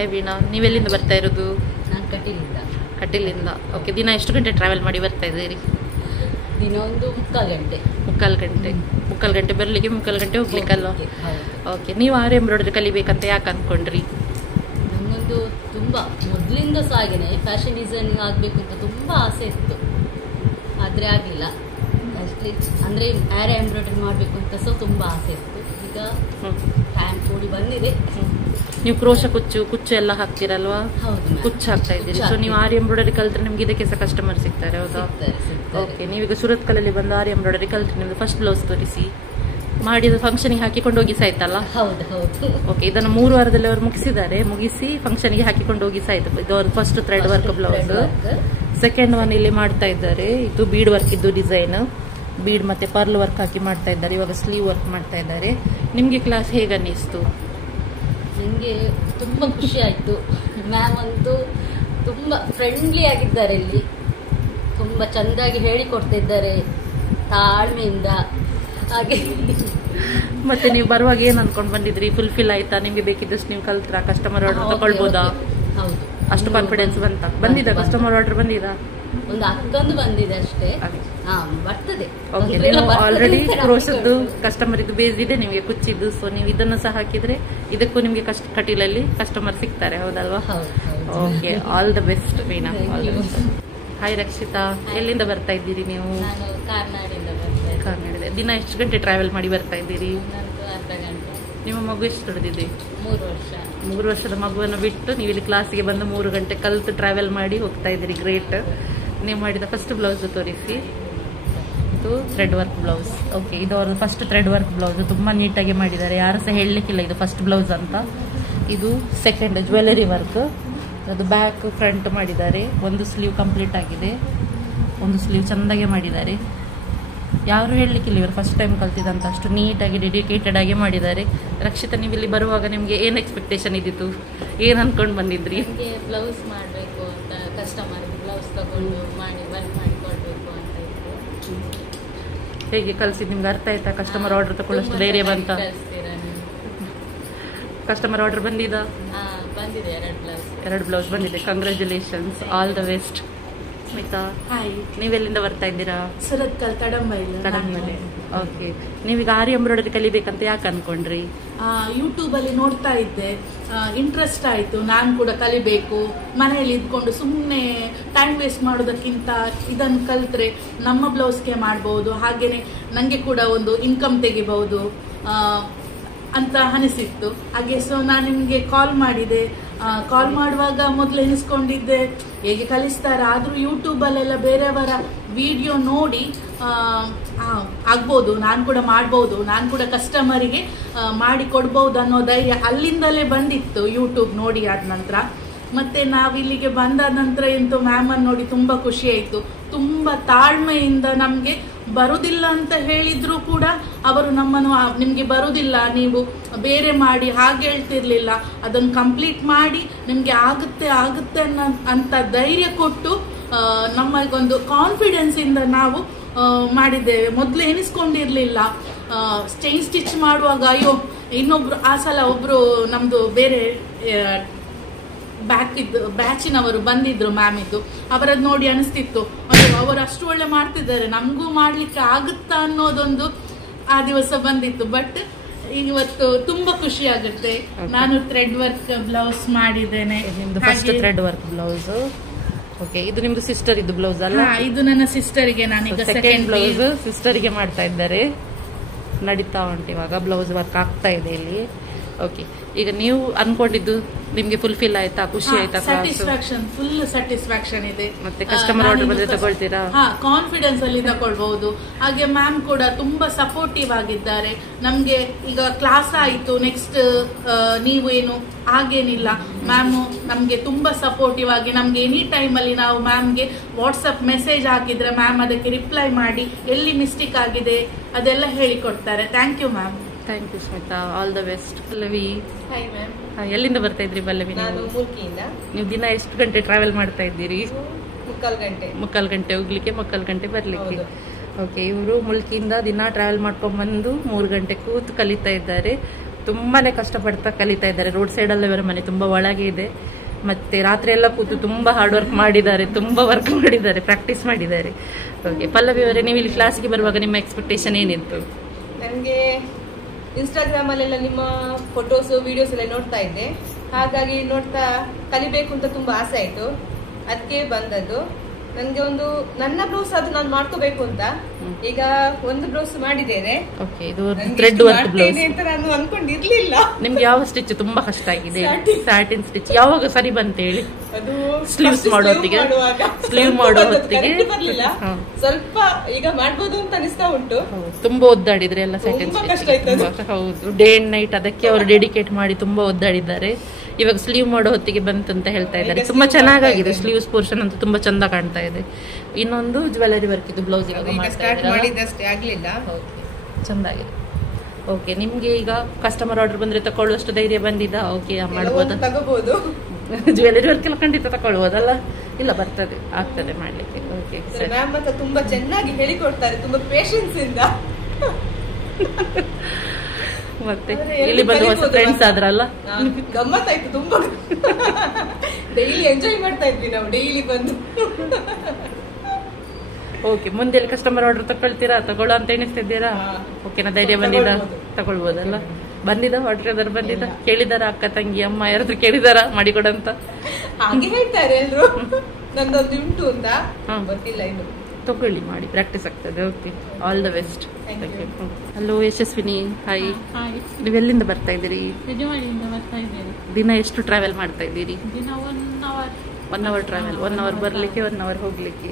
Hi Veena, ನೀವೆಲ್ಲಿಂದ ಬರ್ತಾ ಇರೋದು? ನಾನು ಕಟೀಲಿಂದ. ಓಕೆ, ದಿನ ಎಷ್ಟು ಗಂಟೆ ಟ್ರಾವೆಲ್ ಮಾಡಿ ಬರ್ತಾ ಇದ್ದೀರಿ? ದಿನ ಒಂದು ಮುಕ್ಕಾಲು ಗಂಟೆ ಬರಲಿಕ್ಕೆ, 3 ಗಂಟೆ ಹೋಗ್ಲಿಕ್ಕಲ್ವ? ಓಕೆ, ನೀವು ಆರಿ ಎಂಬ್ರಾಯ್ಡರಿ ಕಲಿಬೇಕಂತ ಯಾಕೆ ಅಂದ್ಕೊಂಡ್ರಿ? ನನ್ನೊಂದು ತುಂಬ ಮೊದಲಿಂದ ಸಾಗೇನೆ ಫ್ಯಾಷನ್ ಡಿಸೈನಿಂಗ್ ಆಗಬೇಕು ಅಂತ ತುಂಬ ಆಸೆ ಇತ್ತು, ಆದರೆ ಆಗಲಿಲ್ಲ ಅಷ್ಟೇ. ಅಂದರೆ ಆರಿ ಎಂಬ್ರಾಯ್ಡರಿ ಮಾಡಬೇಕು ಅಂತ ಸಹ ತುಂಬ ಆಸೆ ಇತ್ತು. ಈಗ ಟೈಮ್ ಕೂಡಿ ಬಂದಿದೆ. ನೀವು ಕ್ರೋಶ ಕುಚ್ಚು ಎಲ್ಲ ಹಾಕ್ತಿರಲ್ವಾ? ಹೌದು, ಕುಚ್ಚು ಹಾಕ್ತಾ ಇದ್ದೀರಿ. ಸೊ ನೀವು ಆರಿ ಎಂಬ್ರಾಯ್ಡರಿ ಕಲ್ತ್ರೆ ನಿಮ್ಗೆ ಇದಕ್ಕೆ ಸಹ ಕಸ್ಟಮರ್ ಸಿಗ್ತಾರೆ, ಹೌದಾ? ಓಕೆ, ನೀವೀಗ ಸುರತ್ ಕಲಲ್ಲಿ ಬಂದು ಆರಿ ಎಂಬ್ರಾಯ್ಡರಿ ಕಲ್ತ್ರೆ ನಿಮ್ದು ಫಸ್ಟ್ ಬ್ಲೌಸ್ ತೋರಿಸಿ. ಮಾಡಿದ ಫಂಕ್ಷನ್ಗೆ ಹಾಕಿಕೊಂಡು ಹೋಗಿ ಸಾಯ್ತಲ್ಲ? ಹೌದು. ಓಕೆ, ಇದನ್ನು 3 ವಾರದಲ್ಲಿ ಅವರು ಮುಗಿಸಿ ಫಂಕ್ಷನ್ಗೆ ಹಾಕಿಕೊಂಡು ಹೋಗಿ ಸಾಯ್ತು. ಇದು ಅವ್ರ first thread work blouse. Second one ಇಲ್ಲಿ ಮಾಡ್ತಾ ಇದ್ದಾರೆ. ಇದು ಬೀಡ್ ವರ್ಕ್ ಇದ್ದು ಡಿಸೈನ್, ಬೀಡ್ ಮತ್ತೆ ಪರ್ಲ್ ವರ್ಕ್ ಹಾಕಿ ಮಾಡ್ತಾ ಇದ್ದಾರೆ. ಇವಾಗ ಸ್ಲೀವ್ ವರ್ಕ್ ಮಾಡ್ತಾ ಇದ್ದಾರೆ. ನಿಮ್ಗೆ ಕ್ಲಾಸ್ ಹೇಗೆ ಅನ್ನಿಸ್ತು? ನನಗೆ ತುಂಬ ಖುಷಿ ಆಯಿತು. ಮ್ಯಾಮ್ ಅಂತೂ ತುಂಬ ಫ್ರೆಂಡ್ಲಿ ಆಗಿದ್ದಾರೆ. ಇಲ್ಲಿ ತುಂಬ ಚೆಂದಾಗಿ ಹೇಳಿಕೊಡ್ತಿದ್ದಾರೆ, ತಾಳ್ಮೆಯಿಂದ. ಹಾಗೆ ಮತ್ತೆ ನೀವು ಬರುವಾಗ ಏನ್ ಅನ್ಕೊಂಡ್ ಬಂದಿದ್ರಿ? ಫುಲ್ಫಿಲ್ ಆಯ್ತಾ? ನಿಮ್ಗೆ ಬೇಕಿದ್ದಷ್ಟು ನೀವು ಕಲ್ತ್ರ? Customer order ತಗೊಳ್ಬೋದಾ? ಹೌದು, ಅಷ್ಟು ಕಾನ್ಫಿಡೆನ್ಸ್ ಬಂದಿದ? ಕಸ್ಟಮರ್ ಆರ್ಡರ್ ಬಂದಿದ? ಒಂದು 10 ಬಂದಿದೆ ಅಷ್ಟೇ. ಬರ್ತದೆ. ಆಲ್ರೆಡಿ ಕ್ರೋಶದ್ದು ಕಸ್ಟಮರ್ ಇದು ಬೇಸ್ ಇದೆ, ನಿಮಗೆ ಕುಚ್ಚಿದ್ದು. ಸೊ ನೀವು ಇದನ್ನು ಸಹ ಹಾಕಿದ್ರೆ ಇದಕ್ಕೂ ನಿಮ್ಗೆ ಕಟೀಲಲ್ಲಿ ಕಸ್ಟಮರ್ ಸಿಗ್ತಾರೆ, ಹೌದಲ್ವಾ? Okay, all the best Veena. Hi Rakshita, ಎಲ್ಲಿಂದ ಬರ್ತಾ ಇದ್ದೀರಿ ನೀವು? ಕಾರ್ನಾಡಿಂದ. ದಿನ ಎಷ್ಟು ಗಂಟೆ ಟ್ರಾವೆಲ್ ಮಾಡಿ ಬರ್ತಾ ಇದ್ದೀರಿ? ಅರ್ಧ ಗಂಟೆ. ನಿಮ್ಮ ಮಗು ಎಷ್ಟು ದೊಡ್ಡದಿದೆ? 3 ವರ್ಷ. 3 ವರ್ಷದ ಮಗುವನ್ನು ಬಿಟ್ಟು ನೀವು ಇಲ್ಲಿ ಕ್ಲಾಸ್ಗೆ ಬಂದು 3 ಗಂಟೆ ಕಲ್ತು ಟ್ರಾವೆಲ್ ಮಾಡಿ ಹೋಗ್ತಾ ಇದ್ದೀರಿ. ಗ್ರೇಟ್. ನೀವು ಮಾಡಿದ ಫಸ್ಟ್ ಬ್ಲೌಸ್ ತೋರಿಸಿ. ಇದು ಥ್ರೆಡ್ ವರ್ಕ್ ಬ್ಲೌಸ್. ಓಕೆ, ಇದು ಅವ್ರದ್ದು ಫಸ್ಟ್ ಥ್ರೆಡ್ ವರ್ಕ್ ಬ್ಲೌಸ್. ತುಂಬಾ ನೀಟಾಗಿ ಮಾಡಿದ್ದಾರೆ, ಯಾರು ಸಹ ಹೇಳಲಿಕ್ಕಿಲ್ಲ ಇದು ಫಸ್ಟ್ ಬ್ಲೌಸ್ ಅಂತ. ಇದು ಸೆಕೆಂಡ್ ಜ್ಯುವೆಲರಿ ವರ್ಕ್. ಅದು ಬ್ಯಾಕ್ ಫ್ರಂಟ್ ಮಾಡಿದ್ದಾರೆ. ಒಂದು ಸ್ಲೀವ್ ಕಂಪ್ಲೀಟ್ ಆಗಿದೆ, ಒಂದು ಸ್ಲೀವ್ ಚೆಂದಾಗೆ ಮಾಡಿದ್ದಾರೆ. ಯಾರು ಹೇಳಲಿಕ್ಕಿಲ್ಲ, ಇವರು ಫಸ್ಟ್ ಟೈಮ್ ಕಲ್ತಿದಂತ, ಅಷ್ಟು ನೀಟಾಗಿ ಡೆಡಿಕೇಟೆಡ್ ಆಗಿ ಮಾಡಿದ್ದಾರೆ. ರಕ್ಷಿತಾ, ನೀವು ಇಲ್ಲಿ ಬರುವಾಗ ನಿಮಗೆ ಏನು ಎಕ್ಸ್ಪೆಕ್ಟೇಷನ್ ಇದ್ದಿತ್ತು? ಏನು ಅನ್ಕೊಂಡು ಬಂದಿದ್ರಿ? ಬ್ಲೌಸ್ ಮಾಡಬೇಕು ಅಂತ, ಕಸ್ಟಮರ್ ಬ್ಲೌಸ್ ತಗೊಂಡು ಮಾಡಿ ವರ್ಕ್ ಮಾಡಿಕೊಡ್ಬೇಕು ಅಂತ ಇತ್ತು. ಹೇಗೆ ಕಲ್ಸಿದ್? ನಿಮ್ಗೆ ಅರ್ಥ ಆಯ್ತಾ? ಕಸ್ಟಮರ್ ಆರ್ಡರ್ ತಗೊಳ್ಳೋಷ್ಟು ಧೈರ್ಯ ಬಂತ? ಕಸ್ಟಮರ್ ಆರ್ಡರ್ ಬಂದಿದ? ಬಂದಿದೆ, 2 ಬ್ಲೌಸ್ ಬಂದಿದೆ. Congratulations, all the best. ಆಯ್ತಾ? ನೀವೆಲ್ಲಿಂದ ಬರ್ತಾ ಇದ್ದೀರಾ? ಸುರತ್ ತಡಂಬಲ್ಲಿ. ಓಕೆ, ನೀವೀಗ ಆರಿ ಎಂಬ್ರಾಯ್ಡರಿ ಕಲಿಬೇಕಂತ ಯಾಕೆ ಅನ್ಕೊಂಡ್ರಿ? ಯೂಟ್ಯೂಬ್ ಅಲ್ಲಿ ನೋಡ್ತಾ ಇದ್ದೆ, ಇಂಟ್ರೆಸ್ಟ್ ಆಯ್ತು. ನಾನು ಕೂಡ ಕಲಿಬೇಕು. ಮನೆಯಲ್ಲಿ ಇದ್ಕೊಂಡು ಸುಮ್ಮನೆ ಟೈಮ್ ವೇಸ್ಟ್ ಮಾಡೋದಕ್ಕಿಂತ ಇದನ್ನು ಕಲಿತ್ರೆ ನಮ್ಮ ಬ್ಲೌಸ್ಗೆ ಮಾಡ್ಬೋದು, ಹಾಗೇನೆ ನನಗೆ ಕೂಡ ಒಂದು ಇನ್ಕಮ್ ತೆಗಿಬಹುದು ಅಂತ ಅನಿಸಿತ್ತು. ಹಾಗೆ ಸೊ ನಾನು ನಿಮಗೆ ಕಾಲ್ ಮಾಡಿದೆ. ಕಾಲ್ ಮಾಡುವಾಗ ಮೊದಲು ಎನಿಸ್ಕೊಂಡಿದ್ದೆ ಹೇಗೆ ಕಲಿಸ್ತಾರೆ, ಆದರೂ ಯೂಟ್ಯೂಬಲ್ಲೆಲ್ಲ ಬೇರೆಯವರ ವಿಡಿಯೋ ನೋಡಿ ಆಗ್ಬೋದು, ನಾನು ಕೂಡ ಮಾಡ್ಬೋದು, ನಾನು ಕೂಡ ಕಸ್ಟಮರಿಗೆ ಮಾಡಿ ಕೊಡ್ಬೋದು ಅನ್ನೋ ಧೈರ್ಯ ಅಲ್ಲಿಂದಲೇ ಬಂದಿತ್ತು, ಯೂಟ್ಯೂಬ್ ನೋಡಿ ಆದ ನಂತರ. ಮತ್ತೆ ನಾವಿಲ್ಲಿಗೆ ಬಂದ ನಂತರ ಎಂತೂ ಮ್ಯಾಮನ್ನು ನೋಡಿ ತುಂಬ ಖುಷಿ ಆಯಿತು. ತುಂಬ ತಾಳ್ಮೆಯಿಂದ ನಮಗೆ ಬರುವುದಿಲ್ಲ ಅಂತ ಹೇಳಿದ್ರು ಕೂಡ ಅವರು ನಮ್ಮನ್ನು ನಿಮಗೆ ಬರುವುದಿಲ್ಲ, ನೀವು ಬೇರೆ ಮಾಡಿ ಹಾಗೆ ಹೇಳ್ತಿರ್ಲಿಲ್ಲ, ಅದನ್ನು ಕಂಪ್ಲೀಟ್ ಮಾಡಿ ನಿಮಗೆ ಆಗುತ್ತೆ ಅಂತ ಧೈರ್ಯ ಕೊಟ್ಟು ನಮಗೊಂದು ಕಾನ್ಫಿಡೆನ್ಸ್ ಇಂದ ನಾವು ಮಾಡಿದ್ದೇವೆ. ಮೊದಲು ಎನಿಸ್ಕೊಂಡಿರ್ಲಿಲ್ಲ. ಚೈನ್ ಸ್ಟಿಚ್ ಮಾಡುವಾಗ ಅಯ್ಯೋ ಇನ್ನೊಬ್ರು, ಆ ಸಲ ಒಬ್ರು ನಮ್ದು ಬೇರೆ ಬ್ಯಾಚಿನವರು ಬಂದಿದ್ರು ಮ್ಯಾಮ್ ಇದ್ದು, ಅವರದ್ದು ನೋಡಿ ಅನಿಸ್ತಿತ್ತು ಅವರು ಅಷ್ಟು ಒಳ್ಳೆ ಮಾಡ್ತಿದ್ದಾರೆ, ನಮಗೂ ಮಾಡ್ಲಿಕ್ಕೆ ಆಗುತ್ತಾ ಅನ್ನೋದೊಂದು ಆ ದಿವಸ ಬಂದಿತ್ತು. ಬಟ್ ಇವತ್ತು ತುಂಬಾ ಖುಷಿ ಆಗುತ್ತೆ. ನಾನು ಥ್ರೆಡ್ ವರ್ಕ್ ಬ್ಲೌಸ್ ಮಾಡಿದ್ದೇನೆ. First thread work blouse. Okay, ಇದು ನಿಮ್ದು ಸಿಸ್ಟರ್ ಇದ್ದು ಬ್ಲೌಸ್ ಅಲ್ಲ? ಇದು ನನ್ನ ಸಿಸ್ಟರ್ಗೆ, ನಾನೀಗ ಸೆಕೆಂಡ್ ಬ್ಲೌಸ್ ಸಿಸ್ಟರ್ಗೆ ಮಾಡ್ತಾ ಇದ್ದಾರೆ. ನಡೀತಾ ಉಂಟು ಇವಾಗ, ಬ್ಲೌಸ್ ವರ್ಕ್ ಆಗ್ತಾ ಇದೆ ಇಲ್ಲಿ. ಓಕೆ, ಈಗ ನೀವು ಅನ್ಕೊಂಡಿದ್ದು ನಿಮ್ಗೆ ಫುಲ್ಫಿಲ್ ಆಯ್ತಾ? ಖುಷಿ ಆಯ್ತಾ? ಸ್ಯಾಟಿಸ್ಫ್ಯಾಕ್ಷನ್, ಫುಲ್ ಸ್ಯಾಟಿಸ್ಫ್ಯಾಕ್ಷನ್ ಇದೆ. ಮತ್ತೆ ಕಸ್ಟಮರ್ ಆರ್ಡರ್ ಬಂದ್ರೆ ತಗೊಳ್ತೀರಾ? ಕಾನ್ಫಿಡೆನ್ಸ್ ಅಲ್ಲಿ ತಗೊಳ್ಬಹುದು. ಹಾಗೆ ಮ್ಯಾಮ್ ಕೂಡ ತುಂಬಾ ಸಪೋರ್ಟಿವ್ ಆಗಿದ್ದಾರೆ ನಮ್ಗೆ. ಈಗ ಕ್ಲಾಸ್ ಆಯ್ತು, ನೆಕ್ಸ್ಟ್ ನೀವು ಏನು ಹಾಗೇನಿಲ್ಲ, ಮ್ಯಾಮ್ ನಮ್ಗೆ ತುಂಬಾ ಸಪೋರ್ಟಿವ್ ಆಗಿ ನಮ್ಗೆ ಎನಿ ಟೈಮ್ ಅಲ್ಲಿ ನಾವು ಮ್ಯಾಮ್ಗೆ ವಾಟ್ಸಪ್ ಮೆಸೇಜ್ ಹಾಕಿದ್ರೆ ಮ್ಯಾಮ್ ಅದಕ್ಕೆ ರಿಪ್ಲೈ ಮಾಡಿ ಎಲ್ಲಿ ಮಿಸ್ಟೇಕ್ ಆಗಿದೆ ಅದೆಲ್ಲ ಹೇಳಿಕೊಡ್ತಾರೆ. Thank you ma'am. Thank you Smita, all the best. Pallavi, hi ma'am. ಎಲ್ಲಿಂದ ಬರ್ತಾ ಇದ್ರಿ ಪಲ್ಲವಿ? ನಾನು ಮುಲ್ಕಿಯಿಂದ. ನೀವು ದಿನ ಎಷ್ಟು ಗಂಟೆ ಟ್ರಾವೆಲ್ ಮಾಡ್ತಾ ಇದ್ದೀರಿ? 3 ಗಂಟೆ ಹೋಗ್ಲಿಕ್ಕೆ, 3 ಗಂಟೆ ಬರ್ಲಿಕ್ಕೆ. ಓಕೆ, ಇವರು ಮುಲ್ಕಿಯಿಂದ ದಿನ ಟ್ರಾವೆಲ್ ಮಾಡ್ಕೊಂಡ್ಬಂದು 3 ಗಂಟೆ ಕೂತು ಕಲಿತಾ ಇದ್ದಾರೆ. ತುಂಬಾನೇ ಕಷ್ಟಪಡ್ತಾ ಕಲಿತಾ ಇದ್ದಾರೆ. ರೋಡ್ ಸೈಡಲ್ಲಿ ಇವರ ಮನೆ ತುಂಬಾ ಒಳಗೆ ಇದೆ. ಮತ್ತೆ ರಾತ್ರಿ ಎಲ್ಲ ಕೂತು ತುಂಬಾ ಹಾರ್ಡ್ ವರ್ಕ್ ಮಾಡಿದ್ದಾರೆ, ತುಂಬಾ ವರ್ಕ್ ಮಾಡಿದ್ದಾರೆ, ಪ್ರಾಕ್ಟೀಸ್ ಮಾಡಿದ್ದಾರೆ. ಓಕೆ, ಪಲ್ಲವಿ ಅವರೇ, ನೀವು ಇಲ್ಲಿ ಕ್ಲಾಸಿಗೆ ಬರುವಾಗ ನಿಮ್ಮ ಎಕ್ಸ್ಪೆಕ್ಟೇಷನ್ ಏನಿತ್ತು? ನನಗೆ ಇನ್ಸ್ಟಾಗ್ರಾಮಲ್ಲೆಲ್ಲ ನಿಮ್ಮ ಫೋಟೋಸು ವಿಡಿಯೋಸ್ ಎಲ್ಲ ನೋಡ್ತಾ ಇದ್ದೆ. ಹಾಗಾಗಿ ನೋಡ್ತಾ ಕಲಿಬೇಕು ಅಂತ ತುಂಬಾ ಆಸೆ ಆಯಿತು. ಅದಕ್ಕೆ ಬಂದದ್ದು. ನನಗೆ ಒಂದು ನನ್ನ ಬ್ಲೌಸ್ ಅದು ನಾನು ಮಾಡ್ಕೋಬೇಕು ಅಂತ ಈಗ ಒಂದು ಬ್ಲೌಸ್ ಮಾಡಿದ್ದೇನೆ. ಓಕೆ, ಇದು ಥ್ರೆಡ್ ವರ್ಕ್ ಬ್ಲೌಸ್ ಅಂತ ನಾನು ಅನ್ಕೊಂಡಿರ್ಲಿಲ್ಲ. ನಿಮ್ಗೆ ಯಾವ ಸ್ಟಿಚ್ ತುಂಬಾ ಕಷ್ಟ ಆಗಿದೆ? ಸ್ಯಾಟಿನ್ ಸ್ಟಿಚ್ ಯಾವಾಗ ಸರಿ ಬಂತ ಹೇಳಿ? ಅದು ಸ್ಲೀವ್ಸ್ ಮಾಡೋ ಹೊತ್ತಿಗೆ, ಸ್ಲೀವ್ ಮಾಡೋ ಹೊತ್ತಿಗೆ ಬರ್ಲಿಲ್ಲ. ಸ್ವಲ್ಪ ಈಗ ಮಾಡ್ಬೋದು ಅಂತ ಅನಿಸ್ತಾ ಉಂಟು. ತುಂಬಾ ಒದ್ದಾಡಿದ್ರೆ ಎಲ್ಲ ಸ್ಯಾಟಿನ್ ಸ್ಟಿಚ್. ಹೌದು, ಡೇ ಅಂಡ್ ನೈಟ್ ಅದಕ್ಕೆ ಅವರು ಡೆಡಿಕೇಟ್ ಮಾಡಿ ತುಂಬಾ ಒದ್ದಾಡಿದ್ದಾರೆ. ಇವಾಗ ಸ್ಲೀವ್ ಮಾಡೋ ಹೊತ್ತಿಗೆ ಬಂತು ಅಂತ ಹೇಳ್ತಾ ಇದ್ದಾರೆ. ತುಂಬಾ ಚೆನ್ನಾಗಿದೆ ಸ್ಲೀವ್ಸ್ ಪೋರ್ಷನ್ ಅಂತೂ ತುಂಬಾ ಚಂದ ಕಾಣ್ತಾ ಇದೆ. ಇನ್ನೊಂದು ಜ್ಯುವೆಲರಿ ವರ್ಕ್ ಇದು ಬ್ಲೌಸ್ ಇವಾಗ ಮಾಡಿದಷ್ಟೇ ಆಗ್ಲಿಲ್ಲ. ಚಂದಾಗಿದೆ. ಓಕೆ, ನಿಮ್ಗೆ ಈಗ ಕಸ್ಟಮರ್ ಆರ್ಡರ್ ಬಂದ್ರೆ ತಕೊಳ್ಳುವಷ್ಟು ಧೈರ್ಯ ಬಂದಿದ್ದ? ಓಕೆ, ಮಾಡ್ಬೋದು, ತಗೋಬಹುದು. ಜ್ಯುವೆಲರಿ ವರ್ಕ್ ಎಲ್ಲ ಖಂಡಿತ ತಗೊಳ್ಬೋದಲ್ಲ? ಇಲ್ಲ, ಬರ್ತದೆ, ಆಗ್ತದೆ ಮಾಡ್ಲಿಕ್ಕೆ. ಓಕೆ, ಮ್ಯಾಮ್ ಮತ್ತೆ ತುಂಬಾ ಚೆನ್ನಾಗಿ ಹೇಳಿಕೊಡ್ತಾರೆ, ತುಂಬಾ ಪೇಷನ್ಸ್ ಇಂದ. ಮತ್ತೆ ಇಲ್ಲಿ ಬಂದು ಹೊಸ ಫ್ರೆಂಡ್ಸ್ ಆದ್ರಲ್ಲ, ಗಮ್ಮತ್ತಾಯ್ತು ತುಂಬಾ. ಡೈಲಿ ಎಂಜಾಯ್ ಮಾಡ್ತಾ ಇದ್ವಿ ನಾವು, ಡೈಲಿ ಬಂದು. ಓಕೆ, ಮುಂದೆ ಕಸ್ಟಮರ್ ಆರ್ಡರ್ ತಗೊಳ್ತೀರಾ, ತಗೊಳ್ಳೋ ಅಂತ ಎಣಿಸ್ತಿದ್ದೀರಾ? ಓಕೆನಾ, ಧೈರ್ಯ ಬಂದಿದ್ದ ತಗೊಳ್ಬೋದಲ್ಲ? ಬಂದಿದ್ದ ಆರ್ಡರ್ ಬಂದಿದ್ದ? ಕೇಳಿದಾರ ಅಕ್ಕ ತಂಗಿ ಅಮ್ಮ ಯಾರಾದ್ರೂ ಕೇಳಿದಾರ ಮಾಡಿಕೊಡಂತ? ಹಾಗೆ ಹೇಳ್ತಾರೆ ಎಲ್ರು, ನಂದೊಂದು ಉಂಟು ಅಂತ. ಗೊತ್ತಿಲ್ಲ, ಇನ್ನು ತಗೊಳ್ಳಿ, ಮಾಡಿ, ಪ್ರಾಕ್ಟೀಸ್ ಆಗ್ತದೆ. Okay, all the best. Hello Yashaswini, hi. ನೀವೆಲ್ಲಿಂದ ಬರ್ತಾ ಇದ್ದೀರಿ? ದಿನ ಎಷ್ಟು ಟ್ರಾವೆಲ್ ಮಾಡ್ತಾ ಇದ್ದೀರಿ? 1 ಅವರ್ ಟ್ರಾವೆಲ್, 1 ಅವರ್ ಬರ್ಲಿಕ್ಕೆ, 1 ಅವರ್ ಹೋಗ್ಲಿಕ್ಕೆ.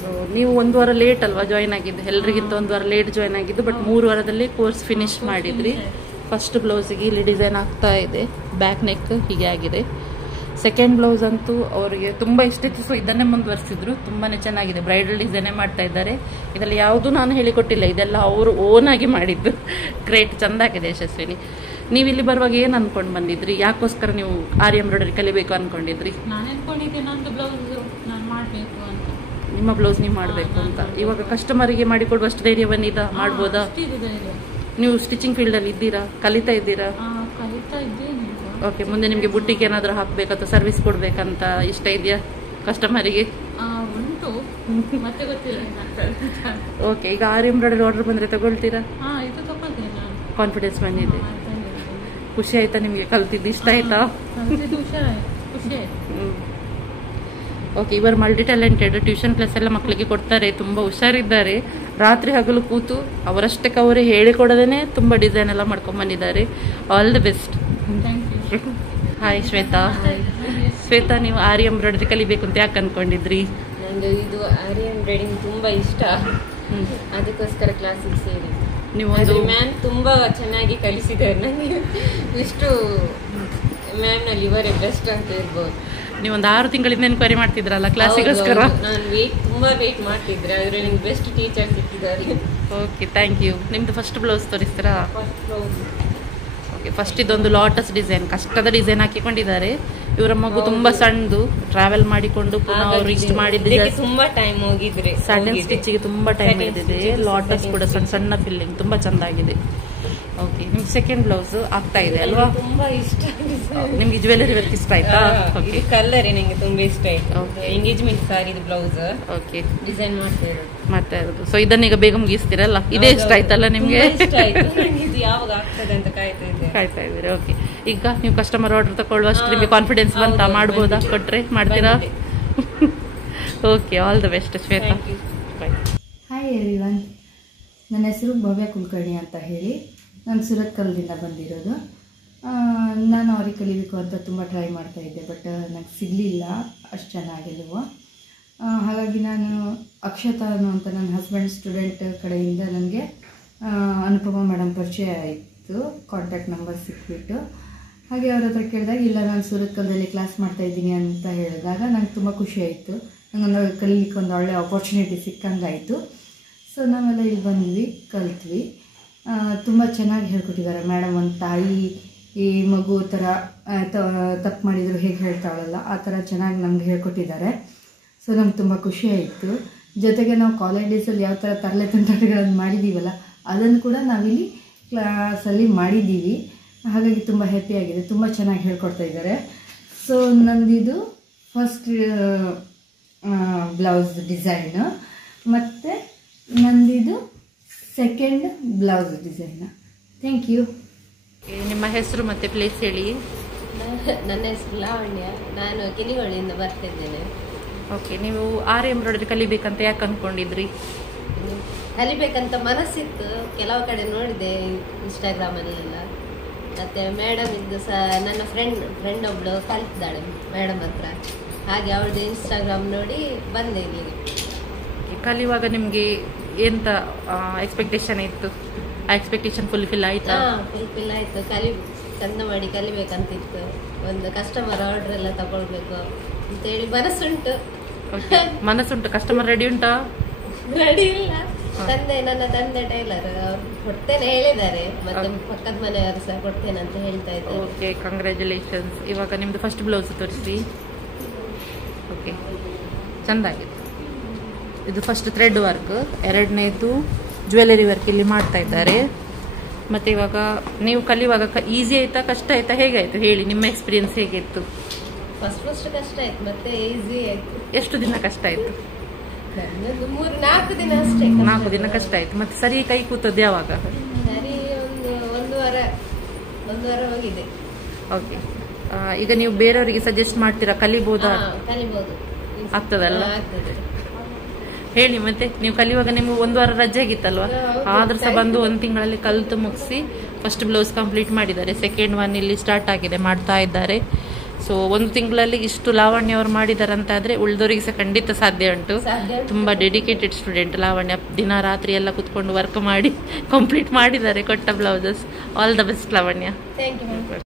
ಸೊ ನೀವು 1 ವಾರ ಲೇಟ್ ಅಲ್ವಾ ಜಾಯ್ನ್ ಆಗಿದ್ದು? ಎಲ್ರಿಗಿಂತ 1 ವಾರ ಲೇಟ್ ಜಾಯ್ನ್ ಆಗಿದ್ದು, ಬಟ್ 3 ವಾರದಲ್ಲಿ ಕೋರ್ಸ್ ಫಿನಿಶ್ ಮಾಡಿದ್ರಿ. ಫಸ್ಟ್ ಬ್ಲೌಸಿಗೆ ಇಲ್ಲಿ ಡಿಸೈನ್ ಆಗ್ತಾ ಇದೆ, ಬ್ಯಾಕ್ ನೆಕ್ ಹೀಗೆ ಆಗಿದೆ. ಸೆಕೆಂಡ್ ಬ್ಲೌಸ್ ಅಂತೂ ಅವರಿಗೆ ತುಂಬ ಇಷ್ಟ ಇತ್ತು, ಸೊ ಇದನ್ನೇ ಮುಂದುವರಿಸಿದ್ರು. ತುಂಬಾನೇ ಚೆನ್ನಾಗಿದೆ, ಬ್ರೈಡಲ್ ಡಿಸೈನೇ ಮಾಡ್ತಾ ಇದ್ದಾರೆ. ಇದರಲ್ಲಿ ಯಾವುದೂ ನಾನು ಹೇಳಿಕೊಟ್ಟಿಲ್ಲ, ಇದೆಲ್ಲ ಅವರು ಓನ್ ಆಗಿ ಮಾಡಿದ್ದು. ಗ್ರೇಟ್, ಚಂದಾಗಿದೆ ಯಶಸ್ವಿನಿ. ನೀವು ಇಲ್ಲಿ ಬರುವಾಗ ಏನು ಅನ್ಕೊಂಡು ಬಂದಿದ್ರಿ? ಯಾಕೋಸ್ಕರ ನೀವು ಆರಿ ಎಂಬ್ರಾಯ್ಡರಿ ಕಲಿಬೇಕು ಅನ್ಕೊಂಡಿದ್ರಿ? ನಿಮ್ಮ ಬ್ಲೌಸ್ ನೀವು ಮಾಡಬೇಕು ಅಂತ. ಇವಾಗ ಕಸ್ಟಮರಿಗೆ ಮಾಡಿಕೊಡುವಷ್ಟು ಧೈರ್ಯ ಬಂದಿದ್ದ? ಮಾಡ್ಬೋದಾ? ನೀವು ಸ್ಟಿಚಿಂಗ್ ಫೀಲ್ಡ್ ಅಲ್ಲಿ ಇದ್ದೀರಾ? ಕಲಿತಾ ಇದ್ದೀರಾ? ಓಕೆ, ಮುಂದೆ ನಿಮ್ಗೆ ಬುಟ್ಟಿಗೆ ಏನಾದ್ರು ಹಾಕ್ಬೇಕು ಅಥವಾ ಸರ್ವಿಸ್ ಕೊಡ್ಬೇಕಂತ ಇಷ್ಟ ಇದೆಯಾ ಕಸ್ಟಮರಿಗೆ? ಓಕೆ, ಈಗ ಆರಿ ಎಂಬ್ರಾಯ್ಡರಿ ಆರ್ಡರ್ ಬಂದ್ರೆ ತಗೊಳ್ತೀರಾ? ಕಾನ್ಫಿಡೆನ್ಸ್ ಬಂದಿದೆ? ಖುಷಿ ಆಯ್ತಾ ನಿಮ್ಗೆ? ಕಲ್ತಿದ್ದು ಇಷ್ಟ ಆಯ್ತಾ? ಓಕೆ, ಇವರು ಮಲ್ಟಿ ಟ್ಯಾಲೆಂಟೆಡ್, ಟ್ಯೂಷನ್ ಕ್ಲಾಸ್ ಎಲ್ಲ ಮಕ್ಕಳಿಗೆ ಕೊಡ್ತಾರೆ, ತುಂಬಾ ಹುಷಾರಿದ್ದಾರೆ. ರಾತ್ರಿ ಹಗಲು ಕೂತು ಅವರಷ್ಟಕ್ಕೆ ಅವರೇ ಹೇಳಿಕೊಡದೇನೆ ತುಂಬಾ ಡಿಸೈನ್ ಎಲ್ಲ ಮಾಡ್ಕೊಂಡ್ ಬಂದಿದ್ದಾರೆ. All the best. Hi Shweta. Shweta, ನೀವು ಆರಿ ಎಂಬ್ರಾಯ್ಡರಿ ಕಲಿಬೇಕು ಅಂತ ಯಾಕೆ ಅನ್ಕೊಂಡಿದ್ರಿ? ನಂಗೆ ಇದು ಆರಿ ಎಂಬ್ರಾಯ್ಡಿಂಗ್ ತುಂಬಾ ಇಷ್ಟ, ಅದಕ್ಕೋಸ್ಕರ ಕ್ಲಾಸಿಗೆ ಸೇರಿ. ನೀವು ಮ್ಯಾಮ್ ತುಂಬಾ ಚೆನ್ನಾಗಿ ಕಲಿಸಿದ್ದಾರೆ ನನಗೆ. ಇಷ್ಟು ಮ್ಯಾಮ್ನಲ್ಲಿ ಇವರೇ ಬೆಸ್ಟ್ ಅಂತ ಇರ್ಬೋದು. ನೀವೊಂದು 6 ತಿಂಗಳಿಂದ ಎನ್ಕ್ವೈರಿ ಮಾಡ್ತಿದ್ರಲ್ಲ ಕ್ಲಾಸಿಗೋಸ್ಕರ? ನಾನು ತುಂಬಾ ವೇಟ್ ಮಾಡ್ತಿದ್ರೆ, ಆದ್ರೆ ನಿಮ್ಗೆ ಬೆಸ್ಟ್ ಟೀಚರ್ ಸಿಕ್ಕಿದ್ದಾರೆ. Okay, thank you. ನಿಮ್ದು ಫಸ್ಟ್ ಬ್ಲೌಸ್ ತೋರಿಸ್ತೀರಾ? First blouse. ಓಕೆ, ಫಸ್ಟ್ ಇದೊಂದು ಲಾಟಸ್ ಡಿಸೈನ್, ಕಷ್ಟದ ಡಿಸೈನ್ ಹಾಕಿಕೊಂಡಿದ್ದಾರೆ. ಇವರ ಮಗು ತುಂಬಾ ಸಣ್ಣದು, ಟ್ರಾವೆಲ್ ಮಾಡಿಕೊಂಡು ಪುನಃ ಅವರು ಇಷ್ಟು ಮಾಡಿದ್ರೆ ತುಂಬಾ ಟೈಮ್ ಹೋಗಿದ್ರೆ, ಸ್ಯಾಟಿನ್ ಸ್ಟಿಚ್ಗೆ ತುಂಬಾ ಟೈಮ್ ಹಿಡಿದಿದೆ. ಲಾಟಸ್ ಕೂಡ ಸಣ್ಣ ಸಣ್ಣ ಫಿಲ್ಲಿಂಗ್ ತುಂಬಾ ಚಂದಾಗಿದೆ. ಓಕೆ, ನಿಮ್ಗೆ ಸೆಕೆಂಡ್ ಬ್ಲೌಸ್ ಆಗ್ತಾ ಇದೆ ಅಲ್ವಾ? ತುಂಬಾ ಇಷ್ಟ. ನಿಮ್ಗೆ ಜ್ಯುವೆಲರಿ ವರ್ಕ್ ಇಷ್ಟ ಆಯ್ತಾ? ಓಕೆ, ಕಲರ್ ನಂಗೆ ತುಂಬಾ ಇಷ್ಟ ಆಯ್ತು. ಎಂಗೇಜ್ಮೆಂಟ್ ಸಾರಿ ಬ್ಲೌಸ್. ಓಕೆ, ಡಿಸೈನ್ ಮಾಡ್ತಾ ಇರೋದು. ಸೊ ಇದನ್ನೀಗ ಬೇಗ ಮುಗಿಸ್ತೀರಲ್ಲ? ಇದೇ ಇಷ್ಟ ಆಯ್ತಲ್ಲ ನಿಮ್ಗೆ? ಇದು ಯಾವಾಗ ಆಗ್ತದೆ ಅಂತ ಕಾಯ್ತಾ ಇದ್ದೀರಿ. ಓಕೆ, ಈಗ ನೀವು ಕಸ್ಟಮರ್ ಆರ್ಡರ್ ತಗೊಳ್ಳುವಷ್ಟು ನಿಮಗೆ ಕಾನ್ಫಿಡೆನ್ಸ್ ಬಂತಾ? ಮಾಡ್ಬೋದಾ? ಕೊಟ್ರೆ ಮಾಡ್ತೀರಾ? Okay, all the best Shweta. Bye. Hi everyone, ನನ್ನ ಹೆಸರು ಭವ್ಯ ಕುಲಕರ್ಣಿ ಅಂತ ಹೇಳಿ. ನಾನು ಸುರತ್ಕಲ್ದಿಂದ ಬಂದಿರೋದು. ನಾನು ಅವ್ರಿಗೆ ಕಲಿಬೇಕು ಅಂತ ತುಂಬ ಟ್ರೈ ಮಾಡ್ತಾಯಿದ್ದೆ, ಬಟ್ ನನಗೆ ಸಿಗಲಿಲ್ಲ ಅಷ್ಟು ಚೆನ್ನಾಗೆಲ್ಲವೋ. ಹಾಗಾಗಿ ನಾನು ಅಕ್ಷತಾ ಅಂತ ನನ್ನ ಹಸ್ಬೆಂಡ್ ಸ್ಟೂಡೆಂಟ್ ಕಡೆಯಿಂದ ನನಗೆ ಅನುಪಮ ಮೇಡಮ್ ಪರಿಚಯ ಆಯಿತು, ಕಾಂಟ್ಯಾಕ್ಟ್ ನಂಬರ್ ಸಿಕ್ಬಿಟ್ಟು. ಹಾಗೆ ಅವ್ರ ಹತ್ರ ಕೇಳಿದಾಗ, ಇಲ್ಲ ನಾನು ಸುರತ್ಕಲ್ದಲ್ಲಿ ಕ್ಲಾಸ್ ಮಾಡ್ತಾಯಿದ್ದೀನಿ ಅಂತ ಹೇಳಿದಾಗ ನಂಗೆ ತುಂಬ ಖುಷಿ ಆಯಿತು. ನನಗೊಂದು ಕಲೀಲಿಕ್ಕೆ ಒಂದು ಒಳ್ಳೆ ಆಪರ್ಚುನಿಟಿ ಸಿಕ್ಕಂಗಾಯಿತು. ಸೊ ನಾವೆಲ್ಲ ಇಲ್ಲಿ ಬಂದ್ವಿ, ಕಲ್ತ್ವಿ. ತುಂಬ ಚೆನ್ನಾಗಿ ಹೇಳ್ಕೊಟ್ಟಿದ್ದಾರೆ ಮೇಡಮ್. ಒಂದು ತಾಯಿ ಈ ಮಗು ಥರ ತಪ್ಪು ಮಾಡಿದ್ರು ಹೇಗೆ ಹೇಳ್ತಾಳಲ್ಲ, ಆ ಥರ ಚೆನ್ನಾಗಿ ನಮ್ಗೆ ಹೇಳ್ಕೊಟ್ಟಿದ್ದಾರೆ. ಸೊ ನಮ್ಗೆ ತುಂಬ ಖುಷಿ ಆಯಿತು. ಜೊತೆಗೆ ನಾವು ಕಾಲೇಜ್ ಡೇಸಲ್ಲಿ ಯಾವ ಥರ ತರಲೆ ತುಂಟಾಟಗಳನ್ನು ಮಾಡಿದ್ದೀವಲ್ಲ, ಅದನ್ನು ಕೂಡ ನಾವಿಲ್ಲಿ ಕ್ಲಾಸಲ್ಲಿ ಮಾಡಿದ್ದೀವಿ. ಹಾಗಾಗಿ ತುಂಬ ಹ್ಯಾಪಿಯಾಗಿದೆ, ತುಂಬ ಚೆನ್ನಾಗಿ ಹೇಳ್ಕೊಡ್ತಾ ಇದ್ದಾರೆ. ಸೊ ನಂದಿದು ಫಸ್ಟ್ ಬ್ಲೌಸ್ ಡಿಸೈನು ಮತ್ತು ನಂದಿದು second blouse design. Thank you. ನಿಮ್ಮ ಹೆಸರು ಮತ್ತು ಪ್ಲೇಸ್ ಹೇಳಿ. ನನ್ನ ಹೆಸರು ಲಾವಣ್ಯ, ನಾನು ಕಿಲಿಗೊಳ್ಳಿಯಿಂದ ಬರ್ತಿದ್ದೇನೆ. ಓಕೆ, ನೀವು ಆರಿ ಎಂಬ್ರಾಯ್ಡರಿ ಕಲಿಬೇಕಂತ ಯಾಕೆ ಅಂದ್ಕೊಂಡಿದ್ರಿ? ಕಲಿಬೇಕಂತ ಮನಸ್ಸಿತ್ತು, ಕೆಲವು ಕಡೆ ನೋಡಿದೆ ಇನ್ಸ್ಟಾಗ್ರಾಮಲ್ಲೆಲ್ಲ. ಮತ್ತು ಮೇಡಮ್ ಇದ್ದು ಸಹ ನನ್ನ ಫ್ರೆಂಡ್ ಒಬ್ಳು ಕಲಿತಿದ್ದಾಳೆ ಮೇಡಮ್ ಹತ್ರ, ಹಾಗೆ ಅವಳದ್ದು ಇನ್ಸ್ಟಾಗ್ರಾಮ್ ನೋಡಿ ಬಂದೆ ಇಲ್ಲಿಗೆ. ಕಲಿಯುವಾಗ ನಿಮಗೆ ಎಂತ ಎಕ್ಸ್ಪೆಕ್ಟೇಷನ್ ಇತ್ತು? ಆ ಎಕ್ಸ್ಪೆಕ್ಟೇಷನ್ ಫುಲ್ಫಿಲ್ ಆಯ್ತಾ? ಫುಲ್ಫಿಲ್ ಆಯಿತು. ಚಂದ ಮಾಡಿ ಕಲಿಬೇಕಂತಿತ್ತು. ಒಂದು ಕಸ್ಟಮರ್ ಆರ್ಡರ್ ಎಲ್ಲ ತಗೊಳ್ಬೇಕು ಅಂತೇಳಿ ಮನಸ್ಸುಂಟು. ಮನಸ್ಸುಂಟು. ಕಸ್ಟಮರ್ ರೆಡಿ ಉಂಟಾ? ರೆಡಿ ಇಲ್ಲ. ನನ್ನ ತಂದೆ ಟೈಲರ್, ಅವ್ರು ಕೊಡ್ತೇನೆ ಹೇಳಿದ್ದಾರೆ, ಮತ್ತೆ ಪಕ್ಕದ ಮನೆಯವರು ಸಹ ಕೊಡ್ತೇನೆ ಅಂತ ಹೇಳ್ತಾ ಇದ್ದಾರೆ. Okay, congratulations. ಇವಾಗ ನಿಮ್ದು ಫಸ್ಟ್ ಬ್ಲೌಸ್ ತೋರಿಸಿ. ಓಕೆ, ಚೆಂದಾಗಿದೆ. ಇದು ಫಸ್ಟ್ ಥ್ರೆಡ್ ವರ್ಕ್, ಎರಡನೇದು ಜ್ಯುವೆಲರಿ ವರ್ಕ್ ಇಲ್ಲಿ ಮಾಡ್ತಾ ಇದ್ದಾರೆ. ಮತ್ತೆ ಇವಾಗ ನೀವು ಕಲಿಯುವಾಗ ಈಸಿ ಆಯ್ತಾ ಕಷ್ಟ ಆಯ್ತಾ ಹೇಗಾಯ್ತು ಹೇಳಿ, ನಿಮ್ಮ ಎಕ್ಸ್ಪೀರಿಯನ್ಸ್ ಹೇಗಿತ್ತು? ಫಸ್ಟ್ ಕಷ್ಟ ಆಯ್ತು, ಮತ್ತೆ ಈಸಿ ಆಯ್ತು. ಎಷ್ಟು ದಿನ ಕಷ್ಟ ಆಯ್ತು? 4 ದಿನ ಅಷ್ಟೇ. 4 ದಿನ ಕಷ್ಟ ಆಯ್ತು. ಮತ್ತೆ ಸರಿ ಕೈ ಕೂತದ್ದು ಯಾವಾಗ? ಸರಿ ಒಂದು ವಾರ ಹೋಗಿದೆ. ಓಕೆ, ಈಗ ನೀವು ಬೇರೆಯವರಿಗೆ ಸಜೆಸ್ಟ್ ಮಾಡ್ತೀರಾ ಕಲಿಬಹುದಾ? ಕಲಿಬಹುದು, ಆಗ್ತದಲ್ಲ? ಆಗ್ತದೆ. ಹೇಳಿ. ಮತ್ತೆ ನೀವು ಕಲಿಯುವಾಗ ನಿಮ್ಗೆ 1 ವಾರ ರಜೆ ಆಗಿತ್ತಲ್ವಾ? ಆದ್ರೂ ಸಹ ಬಂದು 1 ತಿಂಗಳಲ್ಲಿ ಕಲಿತು ಮುಗಿಸಿ ಫಸ್ಟ್ ಬ್ಲೌಸ್ ಕಂಪ್ಲೀಟ್ ಮಾಡಿದ್ದಾರೆ. ಸೆಕೆಂಡ್ ಒನ್ ಇಲ್ಲಿ ಸ್ಟಾರ್ಟ್ ಆಗಿದೆ, ಮಾಡ್ತಾ ಇದ್ದಾರೆ. ಸೊ 1 ತಿಂಗಳಲ್ಲಿ ಇಷ್ಟು ಲಾವಣ್ಯ ಅವರು ಮಾಡಿದ್ದಾರೆ ಅಂತ ಆದ್ರೆ ಉಳಿದವರಿಗೆ ಸಹ ಖಂಡಿತ ಸಾಧ್ಯ ಉಂಟು. ತುಂಬಾ ಡೆಡಿಕೇಟೆಡ್ ಸ್ಟೂಡೆಂಟ್ ಲಾವಣ್ಯ. ದಿನ ರಾತ್ರಿ ಎಲ್ಲ ಕುತ್ಕೊಂಡು ವರ್ಕ್ ಮಾಡಿ ಕಂಪ್ಲೀಟ್ ಮಾಡಿದ್ದಾರೆ ಕೊಟ್ಟ blouses. All the best Lavanya. Thank you.